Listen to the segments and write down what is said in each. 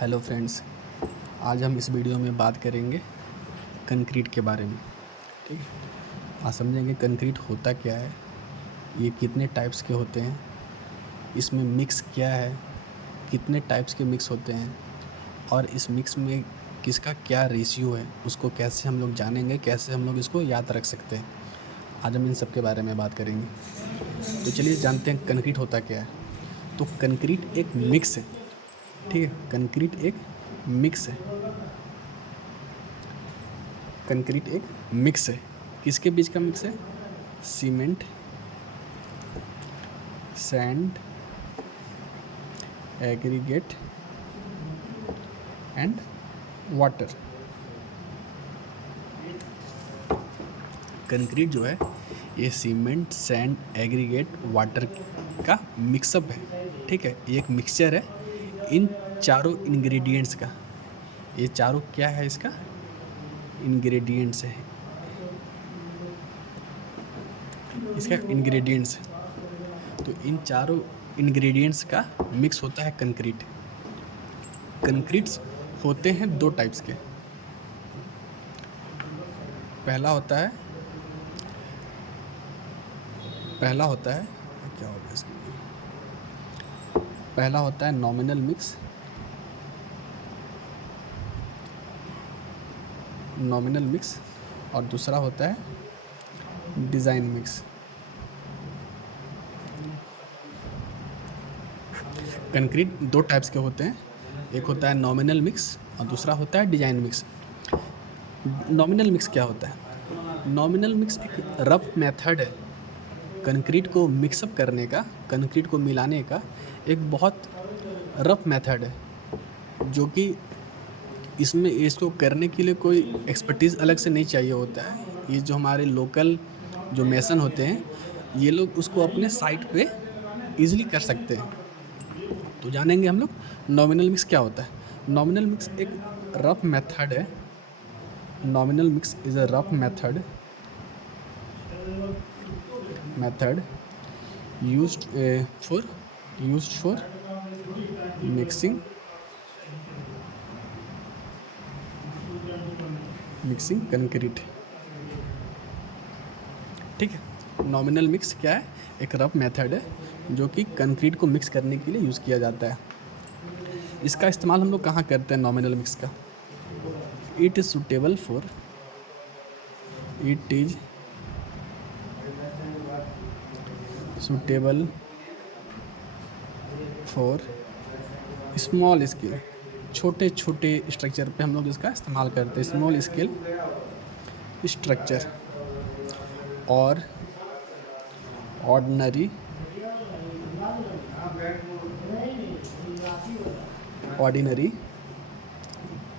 Hello friends, आज हम इस वीडियो में बात करेंगे कंक्रीट के बारे में। ठीक है, आज समझेंगे कंक्रीट होता क्या है, ये कितने टाइप्स के होते हैं, इसमें मिक्स क्या है, कितने टाइप्स के मिक्स होते हैं और इस मिक्स में किसका क्या रेशियो है, उसको कैसे हम लोग जानेंगे, कैसे हम लोग इसको याद रख सकते हैं। आज हम इन सब के बारे में बात करेंगे। तो चलिए जानते हैं कंक्रीट होता क्या है। तो कंक्रीट एक मिक्स है। ठीक है, कंक्रीट एक मिक्स है। कंक्रीट एक मिक्स है। किसके बीच का मिक्स है? Cement, sand, aggregate and water. Concrete जो है ये सीमेंट, सैंड, एग्रीगेट, वाटर का मिक्सअप है। ठीक है, ये एक मिक्सचर है इन चारों इंग्रेडिएंट्स का। ये चारों क्या है? इसका इंग्रेडिएंट्स है, इसका इंग्रेडिएंट्स है। तो इन चारों इंग्रेडिएंट्स का मिक्स होता है कंक्रीट। कंक्रीट्स होते हैं दो टाइप्स के। पहला होता है क्या होगा इसमें? पहला होता है नॉमिनल मिक्स, और दूसरा होता है डिज़ाइन मिक्स। कंक्रीट दो टाइप्स के होते हैं, एक होता है नॉमिनल मिक्स और दूसरा होता है डिज़ाइन मिक्स। नॉमिनल मिक्स क्या होता है? नॉमिनल मिक्स एक रफ मेथड है कंक्रीट को मिक्सअप करने का, कंक्रीट को मिलाने का एक बहुत रफ मेथड है, जो कि इसमें इसको करने के लिए कोई एक्सपर्टीज़ अलग से नहीं चाहिए होता है। ये जो हमारे लोकल जो मेसन होते हैं, ये लोग उसको अपने साइट पे ईज़िली कर सकते हैं। तो जानेंगे हम लोग नॉमिनल मिक्स क्या होता है। नॉमिनल मिक्स एक रफ मेथड है। Nominal mix is a rough method used for mixing concrete. ठीक है, नॉमिनल मिक्स क्या है? एक रफ मेथड है जो कि कंक्रीट को मिक्स करने के लिए यूज़ किया जाता है। इसका इस्तेमाल हम लोग कहाँ करते हैं? नॉमिनल मिक्स का it is suitable for small scale, छोटे छोटे स्ट्रक्चर पे हम लोग इसका इस्तेमाल करते हैं। स्मॉल स्केल स्ट्रक्चर और ऑर्डिनरी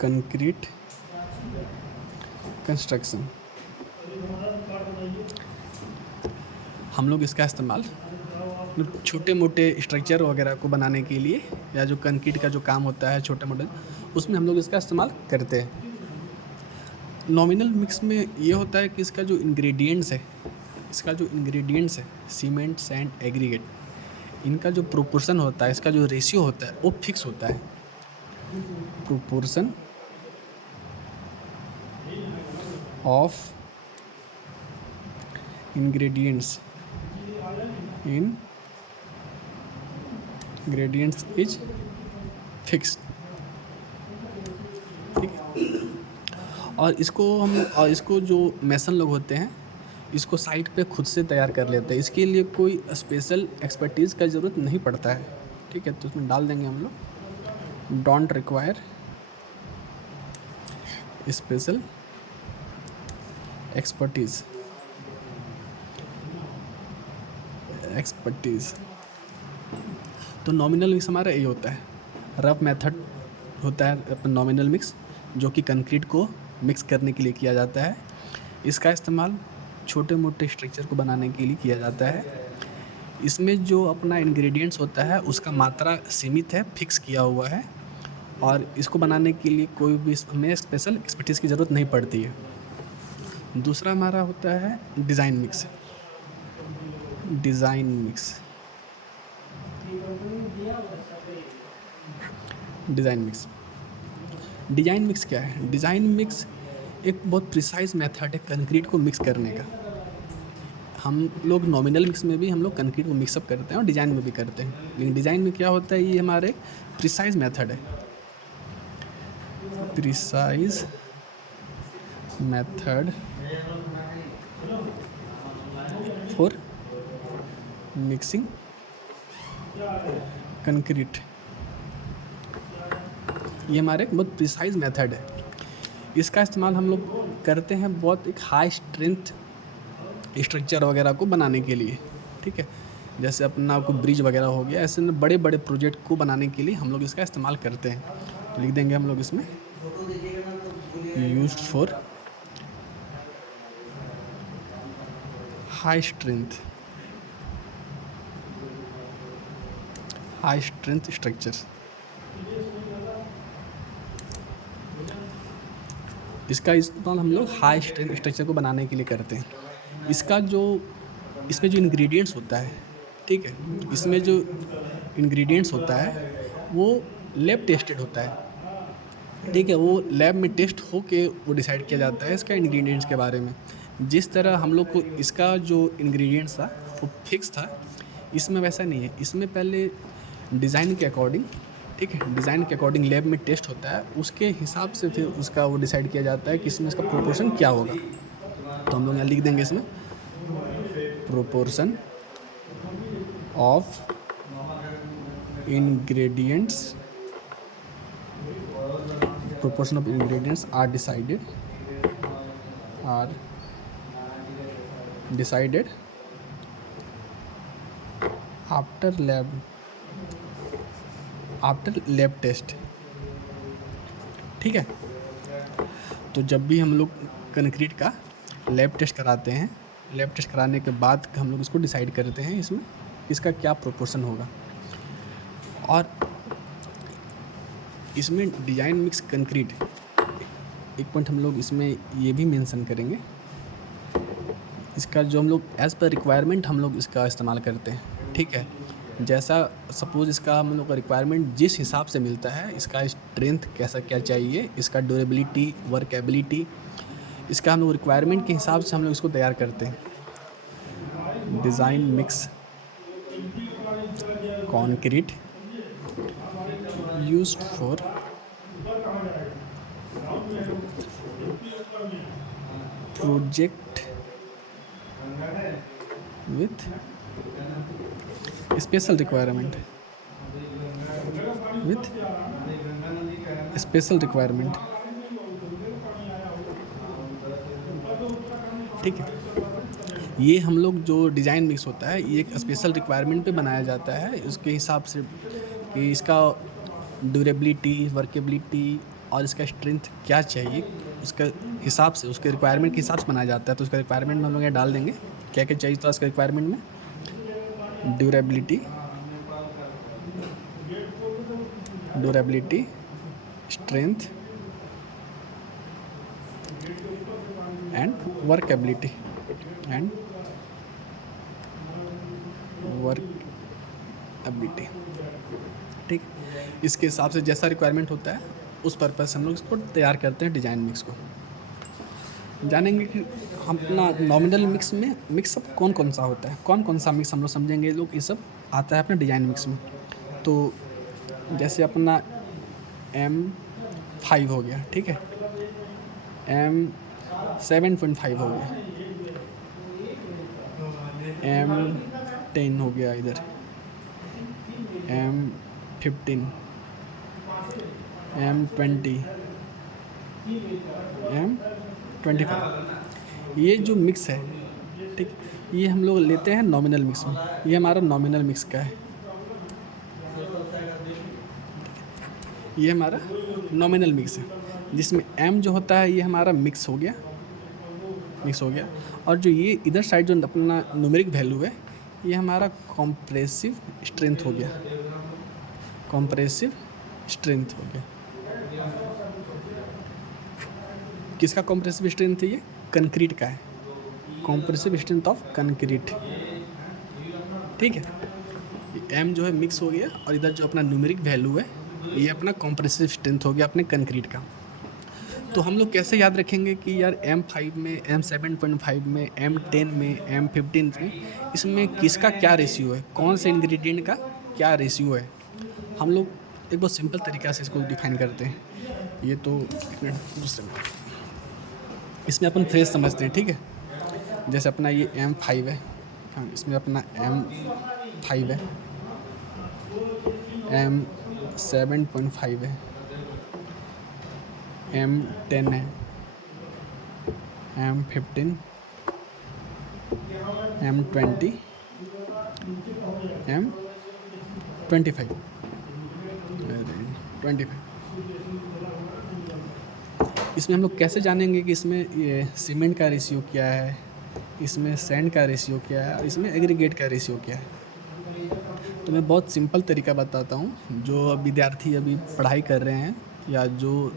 कंक्रीट कंस्ट्रक्शन। हम लोग इसका इस्तेमाल छोटे मोटे स्ट्रक्चर वगैरह को बनाने के लिए, या जो कंक्रीट का जो काम होता है छोटे मोटे, उसमें हम लोग इसका इस्तेमाल करते हैं। नॉमिनल मिक्स में ये होता है कि इसका जो इंग्रेडिएंट्स है सीमेंट, सैंड, एग्रीगेट, इनका जो प्रोपोर्शन होता है, इसका जो रेशियो होता है वो फिक्स होता है। Proportion of ingredients is fixed. ठीक है, और इसको जो मेसन लोग होते हैं, इसको साइट पे खुद से तैयार कर लेते हैं। इसके लिए कोई स्पेशल एक्सपर्टीज़ का ज़रूरत नहीं पड़ता है। ठीक है, तो उसमें डाल देंगे हम लोग डोंट रिक्वायर स्पेशल एक्सपर्टीज़। तो नॉमिनल मिक्स हमारा यही होता है, रफ मेथड होता है नॉमिनल मिक्स, जो कि कंक्रीट को मिक्स करने के लिए किया जाता है। इसका इस्तेमाल छोटे मोटे स्ट्रक्चर को बनाने के लिए किया जाता है। इसमें जो अपना इंग्रेडिएंट्स होता है उसका मात्रा सीमित है, फिक्स किया हुआ है, और इसको बनाने के लिए कोई भी हमें स्पेशल एक्सपर्टीज़ की ज़रूरत नहीं पड़ती है। दूसरा हमारा होता है design mix. Design mix design mix क्या है? डिजाइन मिक्स एक बहुत प्रिसाइज मेथड है कंक्रीट को मिक्स करने का। हम लोग नॉमिनल मिक्स में भी हम लोग कंक्रीट को मिक्सअप करते हैं और डिज़ाइन में भी करते हैं, लेकिन डिज़ाइन में क्या होता है, ये हमारे प्रिसाइज मेथड है, precise method for mixing concrete. ये हमारे बहुत प्रिसाइज मेथड है। इसका इस्तेमाल हम लोग करते हैं बहुत एक हाई स्ट्रेंथ स्ट्रक्चर वगैरह को बनाने के लिए, ठीक है। जैसे अपना कोई ब्रिज वगैरह हो गया, ऐसे बड़े बड़े प्रोजेक्ट को बनाने के लिए हम लोग इसका इस्तेमाल करते हैं। तो लिख देंगे हम लोग इसमें used for high strength structure. इसका इस्तेमाल हम लोग हाई स्ट्रेंथ स्ट्रक्चर को बनाने के लिए करते हैं। इसका जो इसमें जो इंग्रेडिएंट्स होता है, ठीक है, इसमें जो इंग्रेडिएंट्स होता है वो लैब टेस्टेड होता है, ठीक है। वो लैब में टेस्ट हो के वो डिसाइड किया जाता है इसका इंग्रेडिएंट्स के बारे में। जिस तरह हम लोग को इसका जो इंग्रेडिएंट्स था वो फिक्स था, इसमें वैसा नहीं है। इसमें पहले डिज़ाइन के अकॉर्डिंग, ठीक है, डिज़ाइन के अकॉर्डिंग लैब में टेस्ट होता है, उसके हिसाब से फिर उसका वो डिसाइड किया जाता है कि इसमें इसका प्रोपोर्शन क्या होगा। तो हम लोग यहाँ लिख देंगे इसमें proportion of ingredients are decided after lab test, ठीक है। तो जब भी हम लोग कंक्रीट का लैब टेस्ट कराते हैं, लैब टेस्ट कराने के बाद हम लोग इसको डिसाइड करते हैं इसमें इसका क्या प्रोपोर्शन होगा। और इसमें डिज़ाइन मिक्स कंक्रीट, एक पॉइंट हम लोग इसमें ये भी मेंशन करेंगे, इसका जो हम लोग एज़ पर रिक्वायरमेंट हम लोग इसका इस्तेमाल करते हैं, ठीक है। जैसा सपोज़ इसका हम लोग का रिक्वायरमेंट जिस हिसाब से मिलता है, इसका स्ट्रेंथ कैसा क्या चाहिए, इसका ड्यूरेबिलिटी, वर्केबिलिटी, इसका हम लोग रिक्वायरमेंट के हिसाब से हम लोग इसको तैयार करते हैं। Design mix concrete used for project with special requirement, ठीक है। ये हम लोग जो डिज़ाइन मिक्स होता है ये एक स्पेशल रिक्वायरमेंट पे बनाया जाता है, उसके हिसाब से कि इसका ड्यूरेबिलिटी, वर्केबिलिटी और इसका स्ट्रेंथ क्या चाहिए, उसके हिसाब से, उसके रिक्वायरमेंट के हिसाब से बनाया जाता है। तो उसका रिक्वायरमेंट में हम लोग यहाँ डाल देंगे क्या क्या चाहिए था उसका रिक्वायरमेंट में, ड्यूरेबिलिटी, स्ट्रेंथ एंड वर्केबिलिटी ठीक। इसके हिसाब से जैसा रिक्वायरमेंट होता है उस पर्पज़ से हम लोग इसको तैयार करते हैं डिज़ाइन मिक्स को। जानेंगे कि हम अपना नॉमिनल मिक्स में मिक्सअप कौन कौन सा होता है, कौन कौन सा मिक्स हम लोग समझेंगे लोग, ये सब आता है अपने डिज़ाइन मिक्स में। तो जैसे अपना M5 हो गया, ठीक है, M7.5 हो गया, M10 हो गया, इधर M15, M20, M25। ये जो मिक्स है, ठीक, ये हम लोग लेते हैं नॉमिनल मिक्स में। ये हमारा नॉमिनल मिक्स का है, ये हमारा नॉमिनल मिक्स है, जिसमें M जो होता है ये हमारा मिक्स हो गया, और जो ये इधर साइड जो अपना न्यूमेरिक वैल्यू है ये हमारा कॉम्प्रेसिव स्ट्रेंथ हो गया, किसका कॉम्प्रेसिव स्ट्रेंथ है, ये कंक्रीट का है, कॉम्प्रेसिव स्ट्रेंथ ऑफ कंक्रीट, ठीक है। M जो है मिक्स हो गया और इधर जो अपना न्यूमेरिक वैल्यू है ये अपना कॉम्प्रेसिव स्ट्रेंथ हो गया अपने कंक्रीट का। तो हम लोग कैसे याद रखेंगे कि यार M5 में, M7.5 में, M10 में, M15 में, इसमें किसका क्या रेशियो है, कौन से इंग्रेडिएंट का क्या रेशियो है। हम लोग एक बहुत सिंपल तरीक़ा से इसको डिफाइन करते हैं। ये तो एक मिनट, दूसरे में इसमें अपन फ्रेज समझते हैं, ठीक है। जैसे अपना ये M5 है, हाँ, इसमें अपना M5 है, M7.5 है, M10 है, M15, M20, M25, 25। इसमें हम लोग कैसे जानेंगे कि इसमें ये सीमेंट का रेशियो क्या है, इसमें सैंड का रेशियो क्या है और इसमें एग्रीगेट का रेशियो क्या है। तो मैं बहुत सिंपल तरीका बताता हूँ, जो विद्यार्थी अभी पढ़ाई कर रहे हैं या जो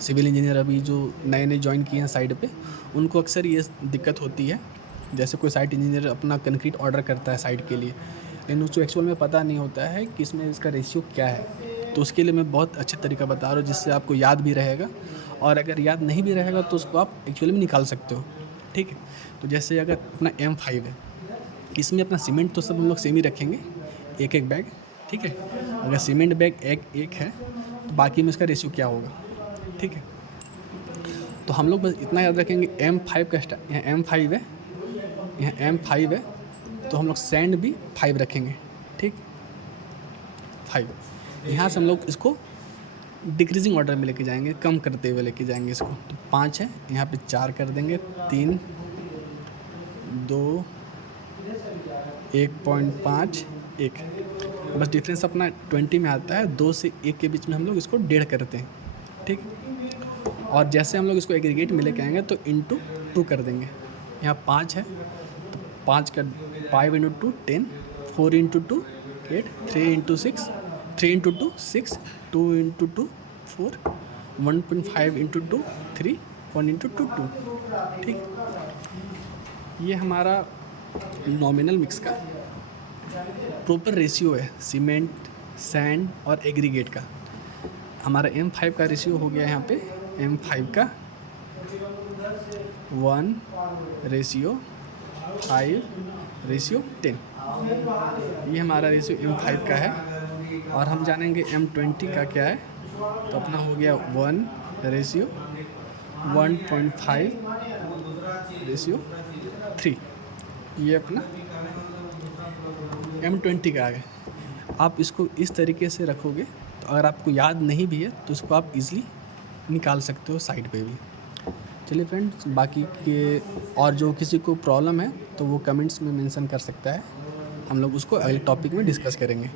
सिविल इंजीनियर अभी जो नए नए ज्वाइन किए हैं साइड पे, उनको अक्सर ये दिक्कत होती है। जैसे कोई साइट इंजीनियर अपना कंक्रीट ऑर्डर करता है साइट के लिए, लेकिन उसको एक्चुअल में पता नहीं होता है कि इसमें इसका रेशियो क्या है। तो उसके लिए मैं बहुत अच्छे तरीका बता रहा हूँ जिससे आपको याद भी रहेगा, और अगर याद नहीं भी रहेगा तो उसको आप एक्चुअली में निकाल सकते हो, ठीक है। तो जैसे अगर अपना M5 है, इसमें अपना सीमेंट तो सब हम लोग सेम ही रखेंगे, एक एक बैग, ठीक है। अगर सीमेंट बैग एक है तो बाकी में इसका रेशियो क्या होगा, ठीक है। तो हम लोग बस इतना याद रखेंगे, M5 का यहाँ M5 है, यहाँ M5 है, तो हम लोग सैंड भी 5 रखेंगे, ठीक, 5। यहाँ से हम लोग इसको डिक्रीजिंग ऑर्डर में लेके जाएंगे, कम करते हुए लेके जाएंगे इसको। तो 5 है, यहाँ पे 4 कर देंगे, 3, 2, 1.5, 1। बस डिफरेंस अपना 20 में आता है, 2 से 1 के बीच में हम लोग इसको 1.5 करते हैं, ठीक। और जैसे हम लोग इसको एग्रीगेट में लेके आएंगे तो इंटू 2 कर देंगे। यहाँ 5 है तो 5 का 5 into 2 10, 4 into 2 8, 3 into 6, 3 into 2 6, 2 into 2 4, 1.5 into 2 3, 1 into 2 2, ठीक। ये हमारा नॉमिनल मिक्स का प्रॉपर रेशियो है सीमेंट, सैंड और एग्रीगेट का। हमारा M5 का रेशियो हो गया यहाँ पे, M5 का 1:5:10। ये हमारा रेशियो M5 का है। और हम जानेंगे M20 का क्या है, तो अपना हो गया 1:1.5:3। ये अपना M20 का आ गया। आप इसको इस तरीके से रखोगे तो अगर आपको याद नहीं भी है तो इसको आप इजीली निकाल सकते हो साइड पे भी। चलिए फ्रेंड्स, बाकी के और जो किसी को प्रॉब्लम है तो वो कमेंट्स में मेंशन कर सकता है, हम लोग उसको अगले टॉपिक में डिस्कस करेंगे।